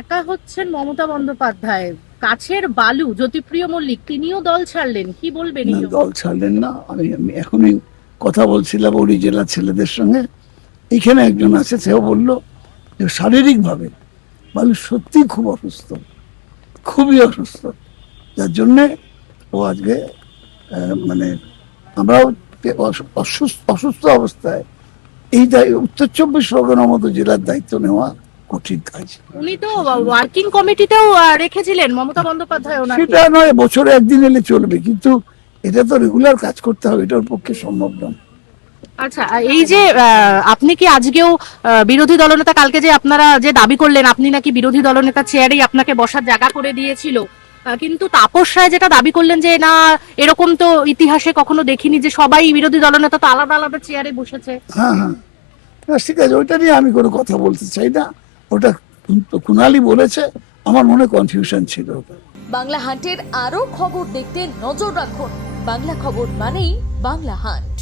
একা হচ্ছেন মমতা বন্দ্যোপাধ্যায়, কাছের বালু জ্যোতিপ্রিয় মল্লিক তিনিও দল ছাড়লেন, কি বলবেন না, এই দল ছাড়লেন না। আমি আমি এখনই কথা বলছিলাম ওই জেলার ছেলেদের সঙ্গে। এখানে একজন আছে, সেও বললো যে শারীরিক ভাবে বালু সত্যি খুব অসুস্থ, খুবই অসুস্থ, যার জন্যে ও আজকে মানে আমরাও অসুস্থ অসুস্থ অবস্থায় এই উত্তর 24 পরগনার মতো জেলার দায়িত্ব নেওয়া কঠিন কাজ। উনি তো ওয়ার্কিং কমিটিতেও রেখেছিলেন মমতা বন্দ্যোপাধ্যায় ওনাকে। সেটা নয়, বছরে একদিন এলে চলবে, কিন্তু এটা তো রেগুলার কাজ করতে হবে, এটার পক্ষে সম্ভব নয়। আচ্ছা, এই যে আপনি কি আজকেও বিরোধী দলনেতা, কালকে যে আপনারা যে দাবি করলেন আপনি নাকি বিরোধী দলনেতা চেয়ারেই আপনাকে বসার জায়গা করে দিয়েছিল, কিন্তু তাপস রায় যেটা দাবি করলেন যে না, এরকম তো ইতিহাসে কখনো দেখিনি যে সবাই বিরোধী দলনেতা তো আলাদা আলাদা চেয়ারে বসেছে। হ্যাঁ হ্যাঁ, ঠিক আছে, ওইটা নিয়ে আমি কোনো কথা বলতে চাই না। ওটা কুণালি বলেছে, আমার মনে কনফিউশন ছিল ওটা। বাংলা হান্টের আরও খবর দেখতে নজর রাখুন। বাংলা খবর মানেই বাংলা হান্ট।